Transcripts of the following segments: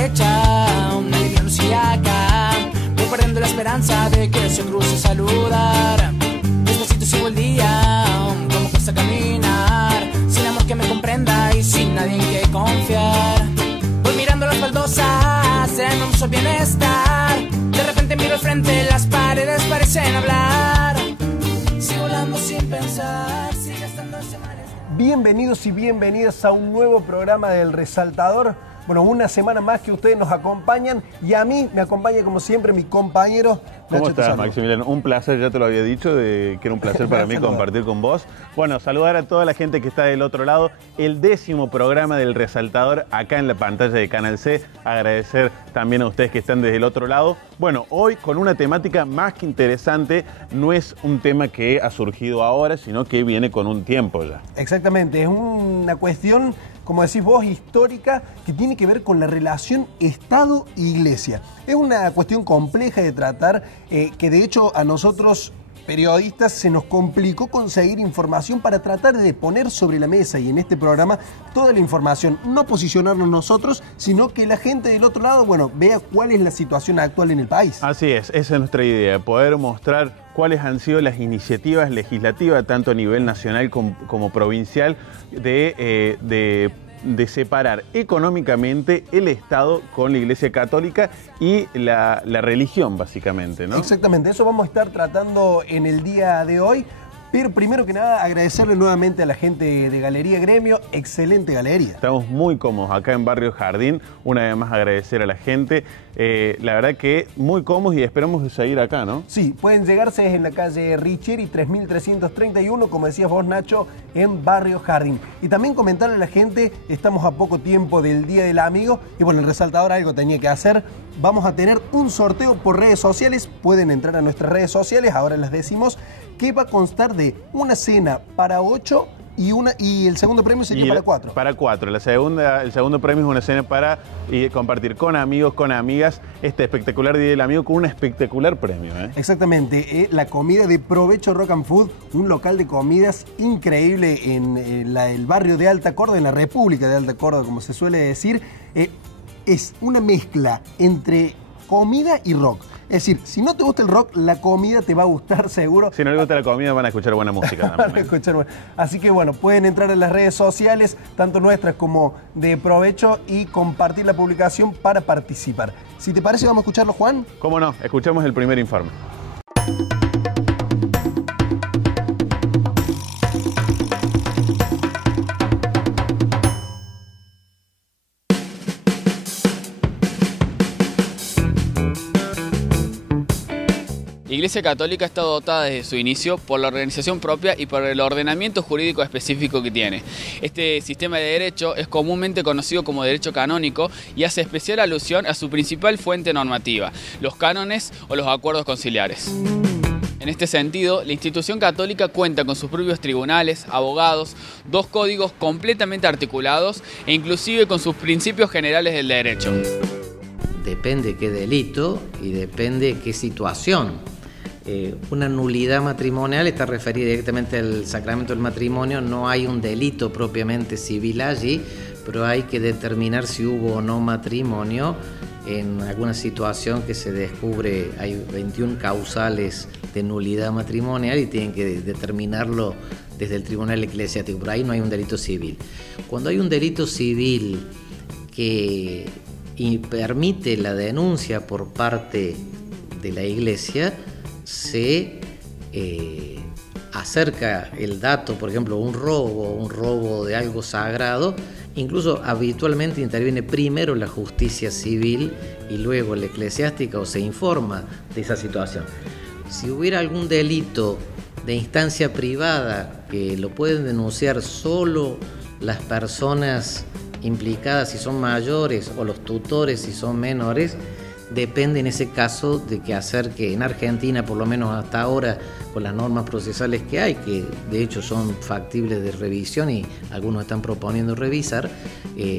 derecha, nadie conoce acá. Voy perdiendo la esperanza de que se cruce a saludar. Despacito sigo el día, como cuesta caminar, sin amor que me comprenda y sin nadie en que confiar. Voy mirando las baldosas, en un solo bienestar. De repente miro al frente, las paredes parecen hablar. Sigo volando sin pensar, sigue estando ese malestar. Bienvenidos y bienvenidas a un nuevo programa del Resaltador. Bueno, una semana más que ustedes nos acompañan y a mí me acompaña como siempre mi compañero ¿Cómo Nacho estás, Tesano. Maximiliano? Un placer, ya te lo había dicho, que era un placer para mí compartir con vos. Bueno, saludar a toda la gente que está del otro lado. El 10º programa del Resaltador acá en la pantalla de Canal C. Agradecer también a ustedes que están desde el otro lado. Bueno, hoy con una temática más que interesante. No es un tema que ha surgido ahora, sino que viene con un tiempo ya. Exactamente, es una cuestión, como decís vos, histórica, que tiene que ver con la relación Estado-Iglesia. Es una cuestión compleja de tratar, que de hecho a nosotros, periodistas, se nos complicó conseguir información para tratar de poner sobre la mesa y en este programa toda la información, no posicionarnos nosotros, sino que la gente del otro lado, bueno, vea cuál es la situación actual en el país. Así es, esa es nuestra idea, poder mostrar cuáles han sido las iniciativas legislativas, tanto a nivel nacional como provincial, de separar económicamente el Estado con la Iglesia Católica y la religión, básicamente, ¿no? Exactamente, eso vamos a estar tratando en el día de hoy. Pero primero que nada, agradecerle nuevamente a la gente de Galería Gremio. Excelente galería. Estamos muy cómodos acá en Barrio Jardín. Una vez más agradecer a la gente. La verdad que muy cómodos y esperamos seguir acá, ¿no? Sí, pueden llegarse en la calle Richieri 3331, como decías vos, Nacho, en Barrio Jardín. Y también comentarle a la gente, estamos a poco tiempo del Día del Amigo y bueno, el Resaltador algo tenía que hacer. Vamos a tener un sorteo por redes sociales. Pueden entrar a nuestras redes sociales, ahora les decimos, que va a constar de una cena para 8 y el segundo premio sería para 4. Para 4. El segundo premio es una cena para compartir con amigos, con amigas, este espectacular Día del Amigo con un espectacular premio, ¿eh? Exactamente, la comida de Provecho Rock and Food, un local de comidas increíble en el barrio de Alta Córdoba, en la República de Alta Córdoba, como se suele decir. Es una mezcla entre comida y rock. Es decir, si no te gusta el rock, la comida te va a gustar seguro. Si no les gusta la comida, van a escuchar buena música también. Así que bueno, pueden entrar en las redes sociales, tanto nuestras como de Provecho, y compartir la publicación para participar. Si te parece, vamos a escucharlo, Juan. ¿Cómo no? Escuchamos el primer informe. La Iglesia Católica está dotada desde su inicio por la organización propia y por el ordenamiento jurídico específico que tiene. Este sistema de derecho es comúnmente conocido como derecho canónico y hace especial alusión a su principal fuente normativa, los cánones o los acuerdos conciliares. En este sentido, la institución católica cuenta con sus propios tribunales, abogados, 2 códigos completamente articulados e inclusive con sus principios generales del derecho. Depende qué delito y depende qué situación. Una nulidad matrimonial está referida directamente al sacramento del matrimonio. No hay un delito propiamente civil allí, pero hay que determinar si hubo o no matrimonio en alguna situación que se descubre. Hay 21 causales de nulidad matrimonial y tienen que determinarlo desde el tribunal eclesiástico, pero ahí no hay un delito civil. Cuando hay un delito civil que permite la denuncia por parte de la Iglesia, se acerca el dato, por ejemplo, un robo de algo sagrado. Incluso habitualmente interviene primero la justicia civil y luego la eclesiástica, o se informa de esa situación. Si hubiera algún delito de instancia privada que lo pueden denunciar solo las personas implicadas si son mayores o los tutores si son menores, depende en ese caso de que acerque en Argentina, por lo menos hasta ahora, con las normas procesales que hay, que de hecho son factibles de revisión y algunos están proponiendo revisar,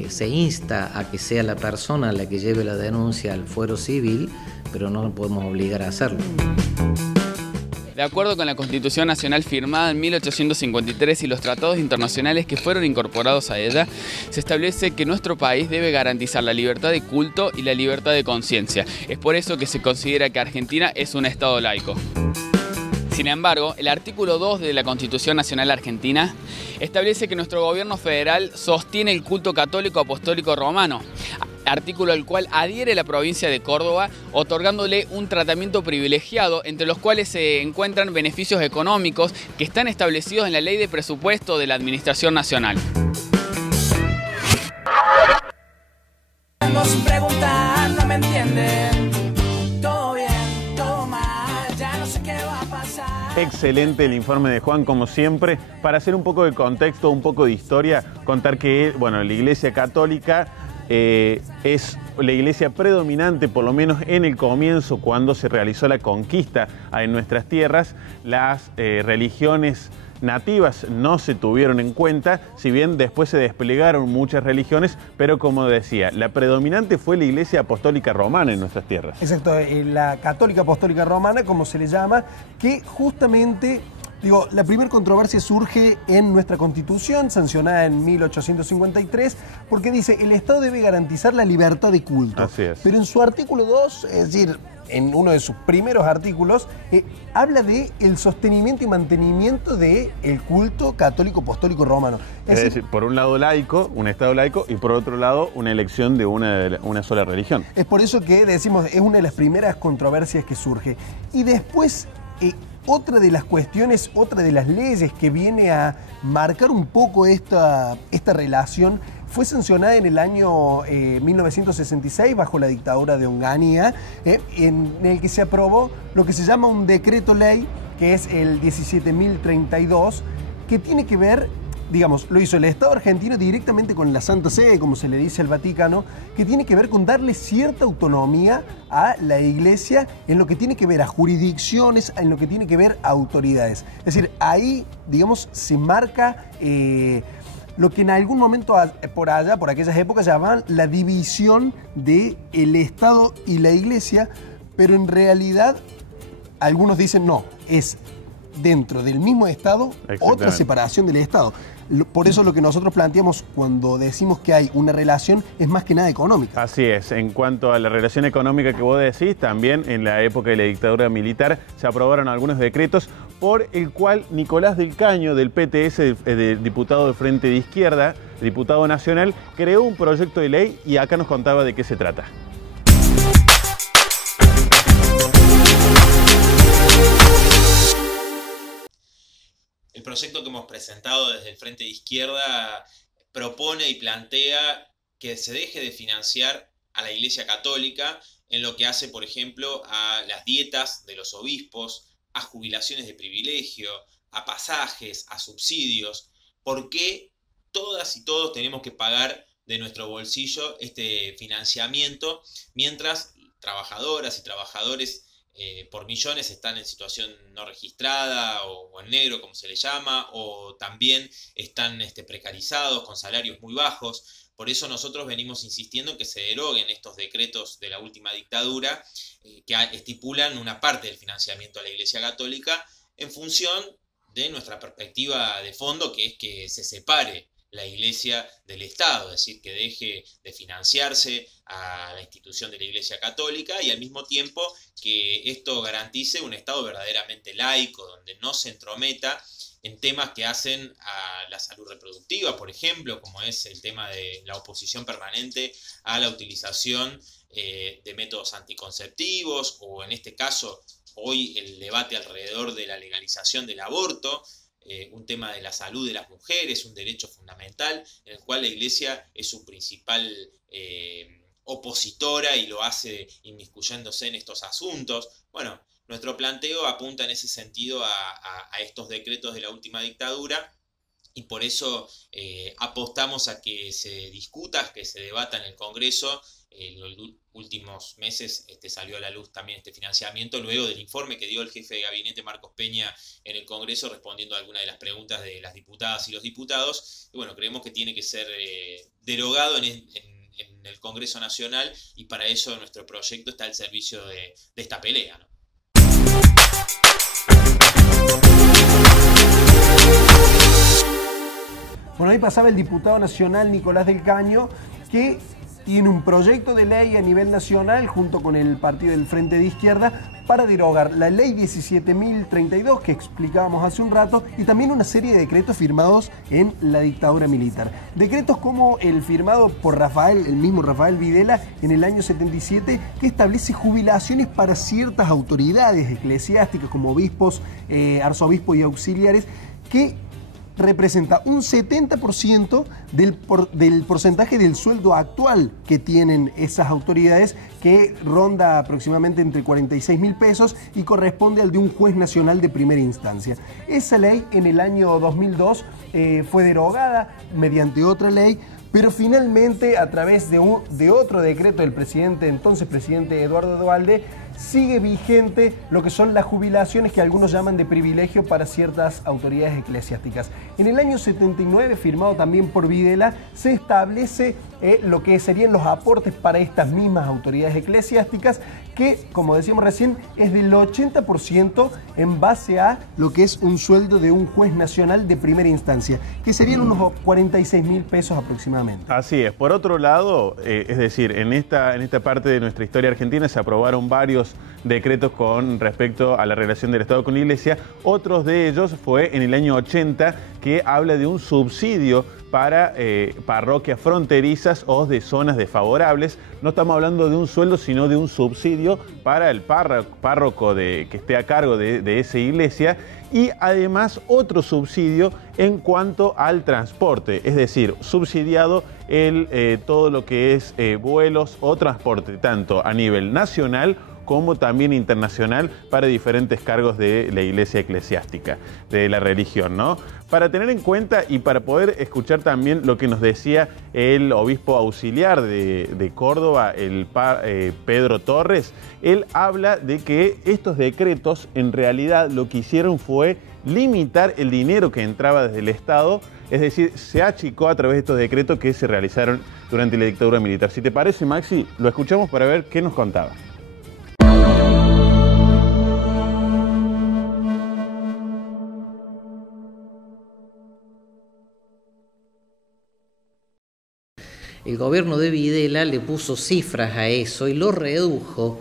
se insta a que sea la persona la que lleve la denuncia al fuero civil, pero no podemos obligar a hacerlo. De acuerdo con la Constitución Nacional firmada en 1853 y los tratados internacionales que fueron incorporados a ella, se establece que nuestro país debe garantizar la libertad de culto y la libertad de conciencia. Es por eso que se considera que Argentina es un Estado laico. Sin embargo, el artículo 2 de la Constitución Nacional Argentina establece que nuestro gobierno federal sostiene el culto católico apostólico romano, artículo al cual adhiere la provincia de Córdoba, otorgándole un tratamiento privilegiado, entre los cuales se encuentran beneficios económicos que están establecidos en la Ley de Presupuesto de la Administración Nacional. Sin preguntar, no me entienden. Todo bien, todo mal, ya no sé qué va a pasar. Excelente el informe de Juan, como siempre. Para hacer un poco de contexto, un poco de historia, contar que, bueno, la Iglesia Católica es la iglesia predominante, por lo menos en el comienzo, cuando se realizó la conquista en nuestras tierras. Las religiones nativas no se tuvieron en cuenta, si bien después se desplegaron muchas religiones, pero como decía, la predominante fue la Iglesia Apostólica Romana en nuestras tierras. Exacto, la Católica Apostólica Romana, como se le llama, que justamente, digo, la primera controversia surge en nuestra Constitución, sancionada en 1853, porque dice, el Estado debe garantizar la libertad de culto. Así es. Pero en su artículo 2, es decir, en uno de sus primeros artículos, habla de el sostenimiento y mantenimiento del culto católico apostólico romano. Es decir, por un lado laico, un Estado laico, y por otro lado una elección de una sola religión. Es por eso que decimos, es una de las primeras controversias que surge. Y después, otra de las cuestiones, otra de las leyes que viene a marcar un poco esta relación, fue sancionada en el año 1966 bajo la dictadura de Onganía, en el que se aprobó lo que se llama un decreto ley, que es el 17.032, que tiene que ver, digamos, lo hizo el Estado argentino directamente con la Santa Sede, como se le dice al Vaticano, que tiene que ver con darle cierta autonomía a la Iglesia en lo que tiene que ver a jurisdicciones, en lo que tiene que ver a autoridades. Es decir, ahí, digamos, se marca lo que en algún momento por allá, por aquellas épocas, llamaban la división del Estado y la Iglesia, pero en realidad algunos dicen no, es dentro del mismo Estado otra separación del Estado. Por eso lo que nosotros planteamos cuando decimos que hay una relación es más que nada económica. Así es. En cuanto a la relación económica que vos decís, también en la época de la dictadura militar se aprobaron algunos decretos por el cual Nicolás del Caño, del PTS, diputado del Frente de Izquierda, diputado nacional, creó un proyecto de ley y acá nos contaba de qué se trata. El proyecto que hemos presentado desde el Frente de Izquierda propone y plantea que se deje de financiar a la Iglesia Católica en lo que hace, por ejemplo, a las dietas de los obispos, a jubilaciones de privilegio, a pasajes, a subsidios. ¿Por qué todas y todos tenemos que pagar de nuestro bolsillo este financiamiento mientras trabajadoras y trabajadores por millones están en situación no registrada o en negro, como se le llama, o también están precarizados con salarios muy bajos? Por eso nosotros venimos insistiendo en que se deroguen estos decretos de la última dictadura que estipulan una parte del financiamiento a la Iglesia Católica en función de nuestra perspectiva de fondo, que es que se separe la Iglesia del Estado, es decir, que deje de financiarse a la institución de la Iglesia Católica y al mismo tiempo que esto garantice un Estado verdaderamente laico, donde no se entrometa en temas que hacen a la salud reproductiva, por ejemplo, como es el tema de la oposición permanente a la utilización de métodos anticonceptivos, o en este caso, hoy el debate alrededor de la legalización del aborto, un tema de la salud de las mujeres, un derecho fundamental, en el cual la Iglesia es su principal opositora y lo hace inmiscuyéndose en estos asuntos. Bueno, nuestro planteo apunta en ese sentido a estos decretos de la última dictadura y por eso apostamos a que se discuta, que se debata en el Congreso. En los últimos meses salió a la luz también este financiamiento luego del informe que dio el jefe de gabinete Marcos Peña en el Congreso respondiendo a algunas de las preguntas de las diputadas y los diputados. Y bueno, creemos que tiene que ser derogado en el Congreso Nacional y para eso nuestro proyecto está al servicio de esta pelea, ¿no? Bueno, ahí pasaba el diputado nacional Nicolás del Caño, que tiene un proyecto de ley a nivel nacional junto con el partido del Frente de Izquierda para derogar la ley 17.032 que explicábamos hace un rato y también una serie de decretos firmados en la dictadura militar. Decretos como el firmado por el mismo Rafael Videla en el año 77, que establece jubilaciones para ciertas autoridades eclesiásticas como obispos, arzobispos y auxiliares, que representa un 70% del porcentaje del sueldo actual que tienen esas autoridades, que ronda aproximadamente entre 46.000 pesos y corresponde al de un juez nacional de primera instancia. Esa ley en el año 2002 fue derogada mediante otra ley, pero finalmente a través de otro decreto del entonces presidente Eduardo Duhalde, sigue vigente lo que son las jubilaciones que algunos llaman de privilegio para ciertas autoridades eclesiásticas. En el año 79, firmado también por Videla, se establece lo que serían los aportes para estas mismas autoridades eclesiásticas, que, como decíamos recién, es del 80% en base a lo que es un sueldo de un juez nacional de primera instancia, que serían unos 46.000 pesos aproximadamente. Así es. Por otro lado, es decir, en esta parte de nuestra historia argentina se aprobaron varios decretos con respecto a la relación del Estado con la Iglesia. Otros de ellos fue en el año 80, que habla de un subsidio para parroquias fronterizas o de zonas desfavorables. No estamos hablando de un sueldo, sino de un subsidio para el párroco que esté a cargo de esa iglesia, y además otro subsidio en cuanto al transporte, es decir, subsidiado todo lo que es vuelos o transporte, tanto a nivel nacional como también internacional para diferentes cargos de la iglesia eclesiástica, de la religión, ¿no? Para tener en cuenta y para poder escuchar también lo que nos decía el obispo auxiliar de Córdoba, Pedro Torres, él habla de que estos decretos en realidad lo que hicieron fue limitar el dinero que entraba desde el Estado, es decir, se achicó a través de estos decretos que se realizaron durante la dictadura militar. Si te parece, Maxi, lo escuchamos para ver qué nos contaba. El gobierno de Videla le puso cifras a eso y lo redujo,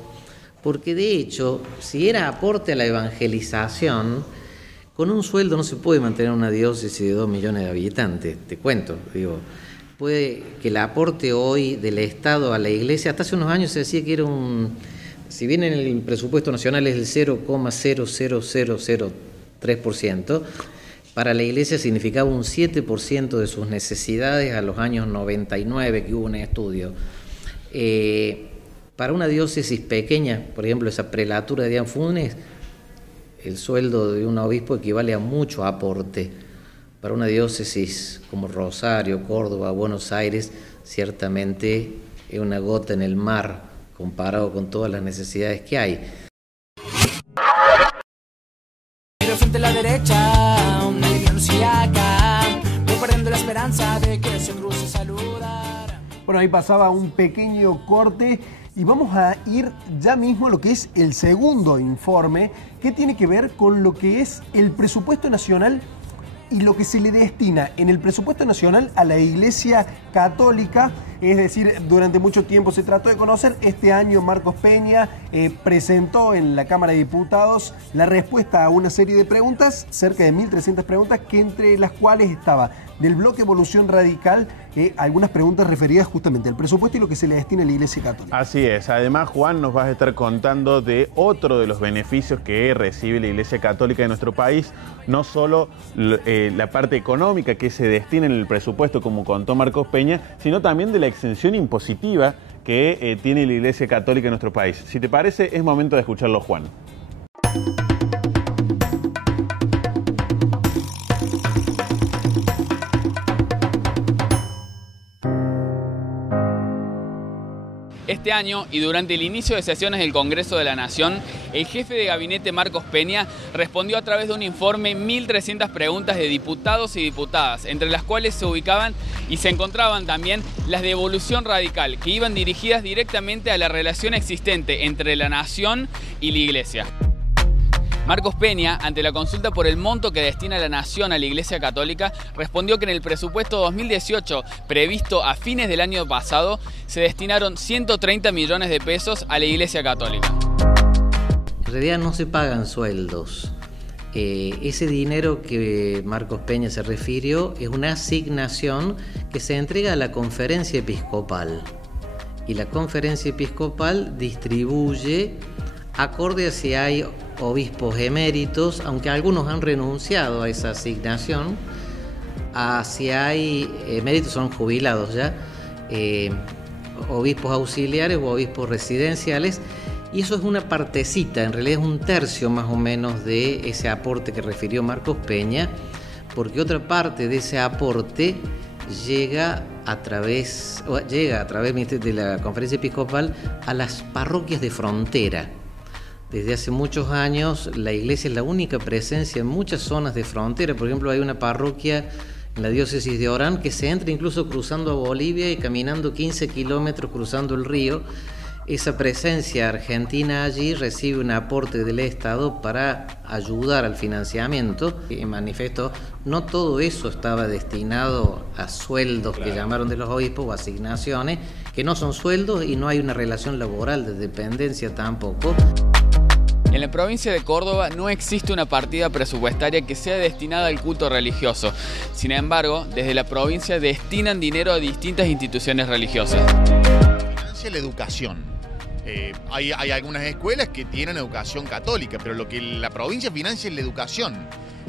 porque de hecho, si era aporte a la evangelización, con un sueldo no se puede mantener una diócesis de 2 millones de habitantes, te cuento, puede que el aporte hoy del Estado a la Iglesia, hasta hace unos años se decía que era si bien en el presupuesto nacional es el 0,00003%, para la Iglesia significaba un 7% de sus necesidades a los años 99, que hubo un estudio. Para una diócesis pequeña, por ejemplo, esa prelatura de Dianfunes, el sueldo de un obispo equivale a mucho aporte. Para una diócesis como Rosario, Córdoba, Buenos Aires, ciertamente es una gota en el mar comparado con todas las necesidades que hay. Pero frente a la derecha, un acá, voy perdiendo la esperanza de que se cruce saludar. Bueno, ahí pasaba un pequeño corte y vamos a ir ya mismo a lo que es el segundo informe, que tiene que ver con lo que es el presupuesto nacional y lo que se le destina en el presupuesto nacional a la Iglesia Católica. Es decir, durante mucho tiempo se trató de conocer. Este año Marcos Peña presentó en la Cámara de Diputados la respuesta a una serie de preguntas, cerca de 1.300 preguntas, que entre las cuales estaba del bloque Evolución Radical, algunas preguntas referidas justamente al presupuesto y lo que se le destina a la Iglesia Católica. Así es. Además, Juan, nos vas a estar contando de otro de los beneficios que recibe la Iglesia Católica de nuestro país, no solo la parte económica que se destina en el presupuesto, como contó Marcos Peña, sino también de la exención impositiva que tiene la Iglesia Católica en nuestro país. Si te parece, es momento de escucharlo, Juan. Este año y durante el inicio de sesiones del Congreso de la Nación, el jefe de gabinete Marcos Peña respondió a través de un informe 1.300 preguntas de diputados y diputadas, entre las cuales se ubicaban y se encontraban también las de Evolución Radical, que iban dirigidas directamente a la relación existente entre la nación y la Iglesia. Marcos Peña, ante la consulta por el monto que destina la Nación a la Iglesia Católica, respondió que en el presupuesto 2018, previsto a fines del año pasado, se destinaron 130 millones de pesos a la Iglesia Católica. En realidad no se pagan sueldos. Ese dinero que Marcos Peña se refirió es una asignación que se entrega a la Conferencia Episcopal. Y la Conferencia Episcopal distribuye acorde a si hay obispos eméritos, aunque algunos han renunciado a esa asignación, a si hay eméritos, son jubilados ya, obispos auxiliares o obispos residenciales, y eso es una partecita, en realidad es un tercio más o menos de ese aporte que refirió Marcos Peña, porque otra parte de ese aporte llega a través de la Conferencia Episcopal a las parroquias de frontera. Desde hace muchos años la iglesia es la única presencia en muchas zonas de frontera. Por ejemplo, hay una parroquia en la diócesis de Orán que se entra incluso cruzando a Bolivia y caminando 15 kilómetros cruzando el río. Esa presencia argentina allí recibe un aporte del Estado para ayudar al financiamiento. En manifiesto, no todo eso estaba destinado a sueldos que llamaron de los obispos o asignaciones, que no son sueldos y no hay una relación laboral de dependencia tampoco. En la provincia de Córdoba no existe una partida presupuestaria que sea destinada al culto religioso. Sin embargo, desde la provincia destinan dinero a distintas instituciones religiosas. Financia la educación. Hay algunas escuelas que tienen educación católica, pero lo que la provincia financia es la educación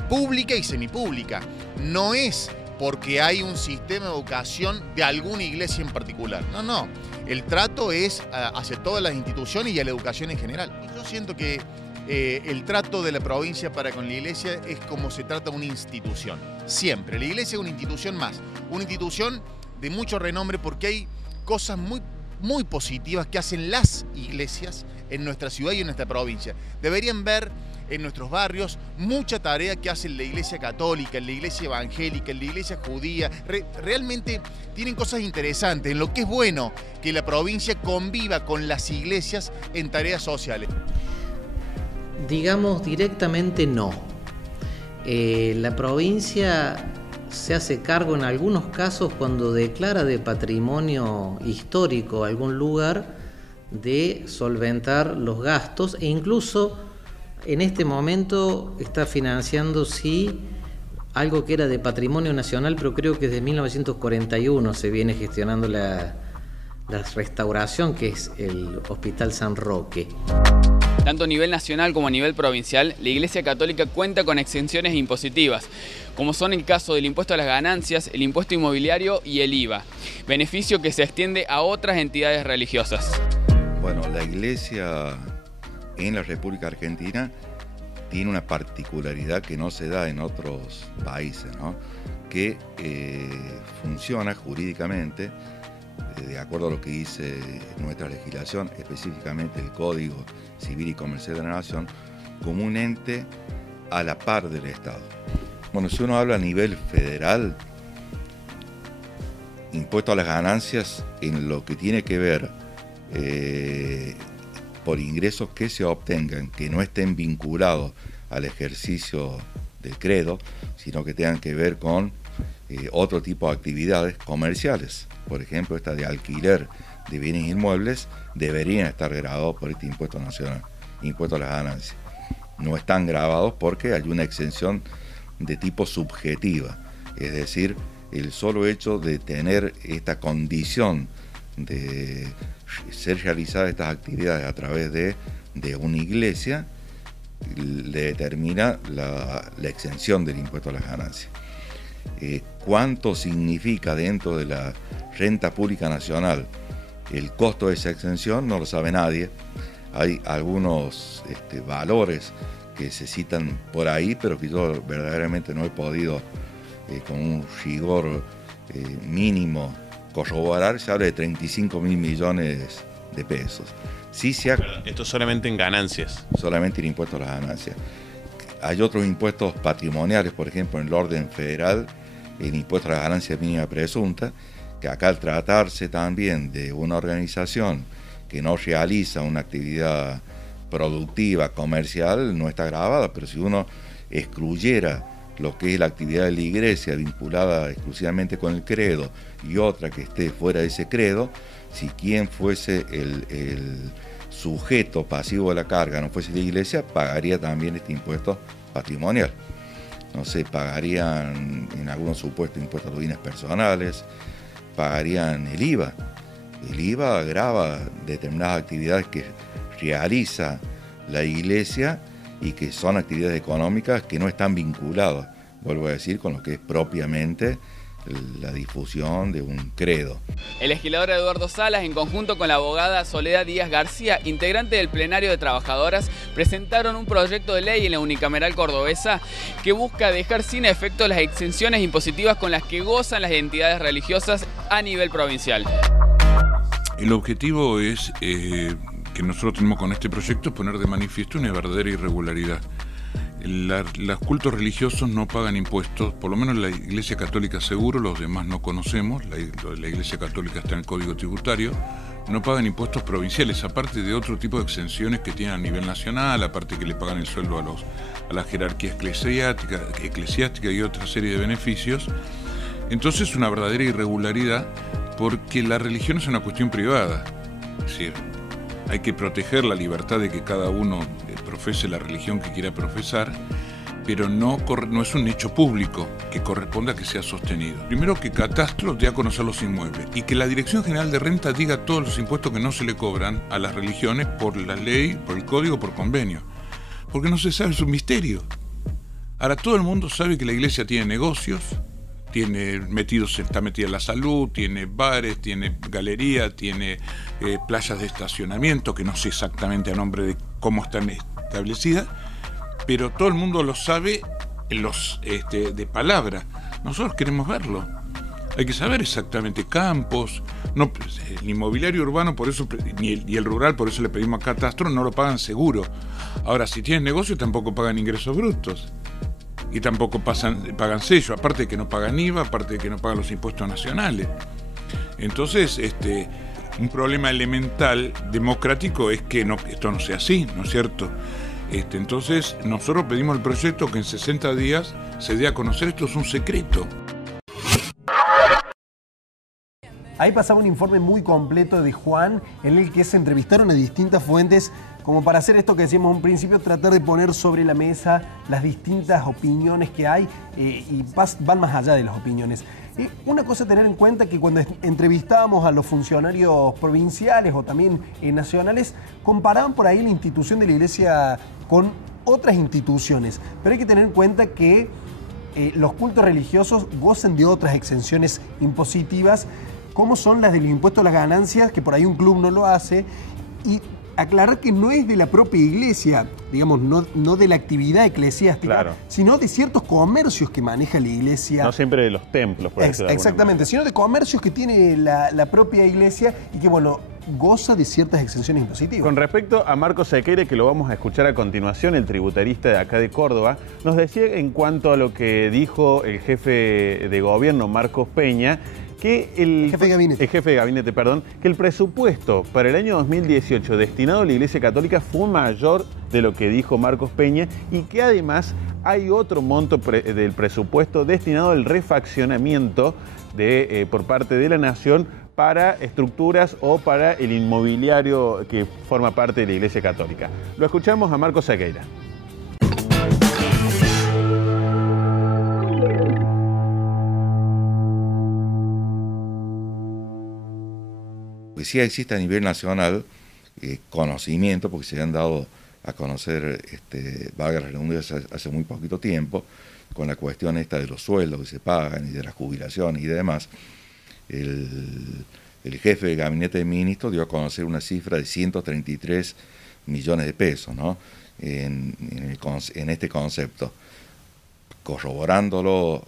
pública y semipública. No es porque hay un sistema de educación de alguna iglesia en particular. No. El trato es hacia todas las instituciones y a la educación en general. Yo siento que el trato de la provincia para con la iglesia es como se trata una institución. Siempre. La iglesia es una institución más. Una institución de mucho renombre porque hay cosas muy positivas que hacen las iglesias en nuestra ciudad y en nuestra provincia. Deberían ver en nuestros barrios mucha tarea que hace la iglesia católica, la iglesia evangélica, la iglesia judía. Realmente tienen cosas interesantes, en lo que es bueno que la provincia conviva con las iglesias en tareas sociales. Digamos directamente no. La provincia se hace cargo en algunos casos cuando declara de patrimonio histórico algún lugar de solventar los gastos e incluso en este momento está financiando algo que era de patrimonio nacional, pero creo que desde 1941 se viene gestionando la restauración, que es el Hospital San Roque. Tanto a nivel nacional como a nivel provincial, la Iglesia Católica cuenta con exenciones impositivas, como son el caso del impuesto a las ganancias, el impuesto inmobiliario y el IVA, beneficio que se extiende a otras entidades religiosas. Bueno, la Iglesia en la República Argentina tiene una particularidad que no se da en otros países, ¿no? Que funciona jurídicamente, de acuerdo a lo que dice nuestra legislación, específicamente el Código Civil y Comercial de la Nación, como un ente a la par del Estado. Bueno, si uno habla a nivel federal, impuesto a las ganancias en lo que tiene que ver por ingresos que se obtengan, que no estén vinculados al ejercicio del credo, sino que tengan que ver con otro tipo de actividades comerciales. Por ejemplo, esta de alquiler de bienes inmuebles deberían estar grabados por este impuesto nacional, impuesto a las ganancias. No están grabados porque hay una exención de tipo subjetiva, es decir, el solo hecho de tener esta condición de ser realizadas estas actividades a través de una iglesia le determina la exención del impuesto a las ganancias. ¿Cuánto significa dentro de la renta pública nacional el costo de esa exención? No lo sabe nadie. Hay algunos valores que se citan por ahí, pero que yo verdaderamente no he podido con un rigor mínimo corroborar. Se habla de 35.000 millones de pesos. Sí se ha... Esto solamente en ganancias. Solamente el impuesto a las ganancias. Hay otros impuestos patrimoniales, por ejemplo, en el orden federal, el impuesto a las ganancias mínima presunta, que acá al tratarse también de una organización que no realiza una actividad productiva, comercial, no está gravada, pero si uno excluyera lo que es la actividad de la iglesia vinculada exclusivamente con el credo y otra que esté fuera de ese credo, si quien fuese el sujeto pasivo de la carga no fuese la iglesia, pagaría también este impuesto patrimonial. No sé, pagarían en algunos supuestos impuestos a los bienes personales, pagarían el IVA. El IVA agrava determinadas actividades que realiza la iglesia y que son actividades económicas que no están vinculadas, vuelvo a decir, con lo que es propiamente la difusión de un credo. El legislador Eduardo Salas, en conjunto con la abogada Soledad Díaz García, integrante del plenario de trabajadoras, presentaron un proyecto de ley en la unicameral cordobesa que busca dejar sin efecto las exenciones impositivas con las que gozan las entidades religiosas a nivel provincial. El objetivo es que nosotros tenemos con este proyecto es poner de manifiesto una verdadera irregularidad. Los cultos religiosos no pagan impuestos, por lo menos la Iglesia Católica seguro, los demás no conocemos, la Iglesia Católica está en el Código Tributario, no pagan impuestos provinciales, aparte de otro tipo de exenciones que tienen a nivel nacional, aparte que le pagan el sueldo a la jerarquía eclesiástica y otra serie de beneficios. Entonces es una verdadera irregularidad porque la religión es una cuestión privada, es decir, hay que proteger la libertad de que cada uno profese la religión que quiera profesar, pero no es un hecho público que corresponda a que sea sostenido. Primero, que Catastro dé a conocer los inmuebles y que la Dirección General de Renta diga todos los impuestos que no se le cobran a las religiones por la ley, por el código, por convenio. Porque no se sabe, es un misterio. Ahora todo el mundo sabe que la iglesia tiene negocios, está metida en la salud, tiene bares, tiene galerías, tiene playas de estacionamiento, que no sé exactamente a nombre de cómo están establecidas, pero todo el mundo lo sabe de palabra. Nosotros queremos verlo. Hay que saber exactamente campos, el inmobiliario urbano, por eso y el rural, por eso le pedimos a Catastro, no lo pagan seguro. Ahora, si tienen negocio, tampoco pagan ingresos brutos. Y tampoco pagan sello, aparte de que no pagan IVA, aparte de que no pagan los impuestos nacionales. Entonces, un problema elemental democrático es que esto no sea así, ¿no es cierto? Entonces, nosotros pedimos el proyecto que en 60 días se dé a conocer. Esto es un secreto. Ahí pasaba un informe muy completo de Juan, en el que se entrevistaron a distintas fuentes, como para hacer esto que decíamos en un principio, tratar de poner sobre la mesa las distintas opiniones que hay y van más allá de las opiniones. Una cosa a tener en cuenta, que cuando entrevistábamos a los funcionarios provinciales o también nacionales, comparaban por ahí la institución de la iglesia con otras instituciones, pero hay que tener en cuenta que los cultos religiosos gozan de otras exenciones impositivas, como son las del impuesto a las ganancias, que por ahí un club no lo hace, y aclarar que no es de la propia iglesia, digamos, no de la actividad eclesiástica, claro, sino de ciertos comercios que maneja la iglesia. No siempre de los templos, por ejemplo. Exactamente, sino de comercios que tiene la propia iglesia y que, bueno, goza de ciertas exenciones impositivas. Con respecto a Marcos Sequeira, que lo vamos a escuchar a continuación, el tributarista de acá de Córdoba, nos decía en cuanto a lo que dijo el jefe de gobierno, Marcos Peña, que el jefe de gabinete, que el presupuesto para el año 2018 destinado a la Iglesia Católica fue mayor de lo que dijo Marcos Peña y que además hay otro monto del presupuesto destinado al refaccionamiento por parte de la Nación para estructuras o para el inmobiliario que forma parte de la Iglesia Católica. Lo escuchamos a Marcos Sequeira. Que sí existe a nivel nacional conocimiento, porque se han dado a conocer, valga la redundancia, hace muy poquito tiempo, con la cuestión esta de los sueldos que se pagan y de las jubilaciones y demás. El jefe de gabinete de ministros dio a conocer una cifra de 133 millones de pesos, ¿no? en este concepto. Corroborándolo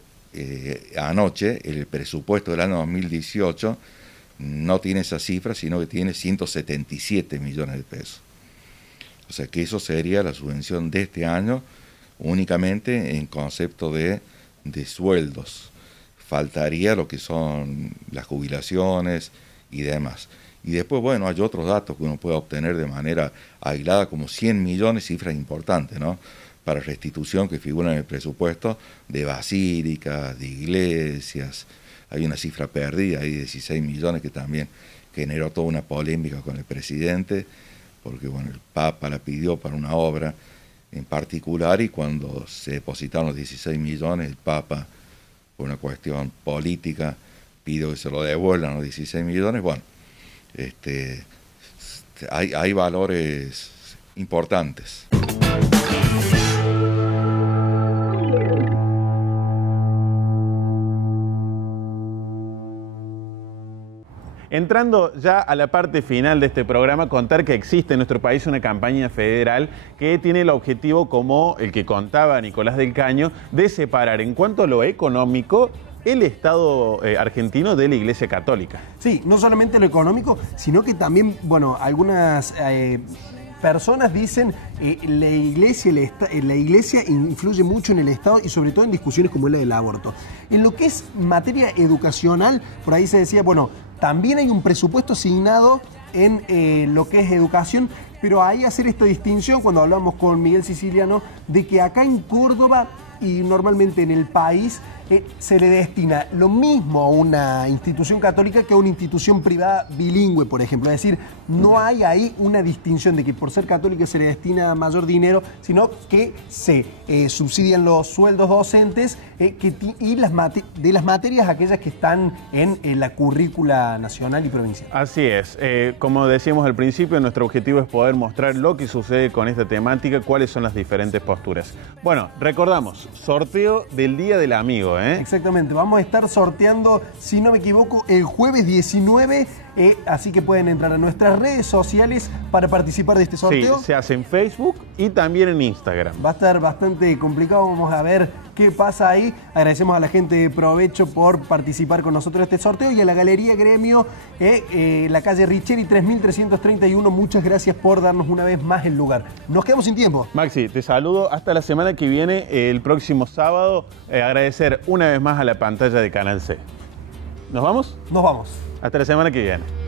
anoche, el presupuesto del año 2018 no tiene esa cifra, sino que tiene 177 millones de pesos. O sea que eso sería la subvención de este año únicamente en concepto de sueldos. Faltaría lo que son las jubilaciones y demás. Y después, bueno, hay otros datos que uno puede obtener de manera aislada, como 100 millones, cifras importantes, ¿no? Para restitución que figuran en el presupuesto de basílicas, de iglesias. Hay una cifra perdida ahí de 16 millones que también generó toda una polémica con el presidente, porque bueno, el Papa la pidió para una obra en particular y cuando se depositaron los 16 millones, el Papa, por una cuestión política, pidió que se lo devuelvan los 16 millones. Bueno, hay valores importantes. Entrando ya a la parte final de este programa, contar que existe en nuestro país una campaña federal que tiene el objetivo, como el que contaba Nicolás del Caño, de separar en cuanto a lo económico el Estado argentino de la Iglesia Católica. Sí, no solamente lo económico, sino que también, bueno, algunas personas dicen la iglesia influye mucho en el Estado y sobre todo en discusiones como la del aborto. En lo que es materia educacional, por ahí se decía, bueno, también hay un presupuesto asignado en lo que es educación, pero ahí hacer esta distinción cuando hablamos con Miguel Siciliano de que acá en Córdoba y normalmente en el país se le destina lo mismo a una institución católica que a una institución privada bilingüe, por ejemplo. Es decir, no hay ahí una distinción de que por ser católica se le destina mayor dinero, sino que se subsidian los sueldos docentes y de las materias aquellas que están en la currícula nacional y provincial. Así es. Como decíamos al principio, nuestro objetivo es poder mostrar lo que sucede con esta temática, cuáles son las diferentes posturas. Bueno, recordamos, sorteo del Día del Amigo, ¿eh? Exactamente, vamos a estar sorteando, si no me equivoco, el jueves 19, así que pueden entrar a nuestras redes sociales para participar de este sorteo. Sí, se hace en Facebook y también en Instagram. Va a estar bastante complicado, vamos a ver qué pasa ahí. Agradecemos a la gente de Provecho por participar con nosotros en este sorteo y a la Galería Gremio, la calle Richeri 3331, muchas gracias por darnos una vez más el lugar. Nos quedamos sin tiempo. Maxi, te saludo hasta la semana que viene, el próximo sábado. Agradecer una vez más a la pantalla de Canal C. ¿Nos vamos? Nos vamos. Hasta la semana que viene.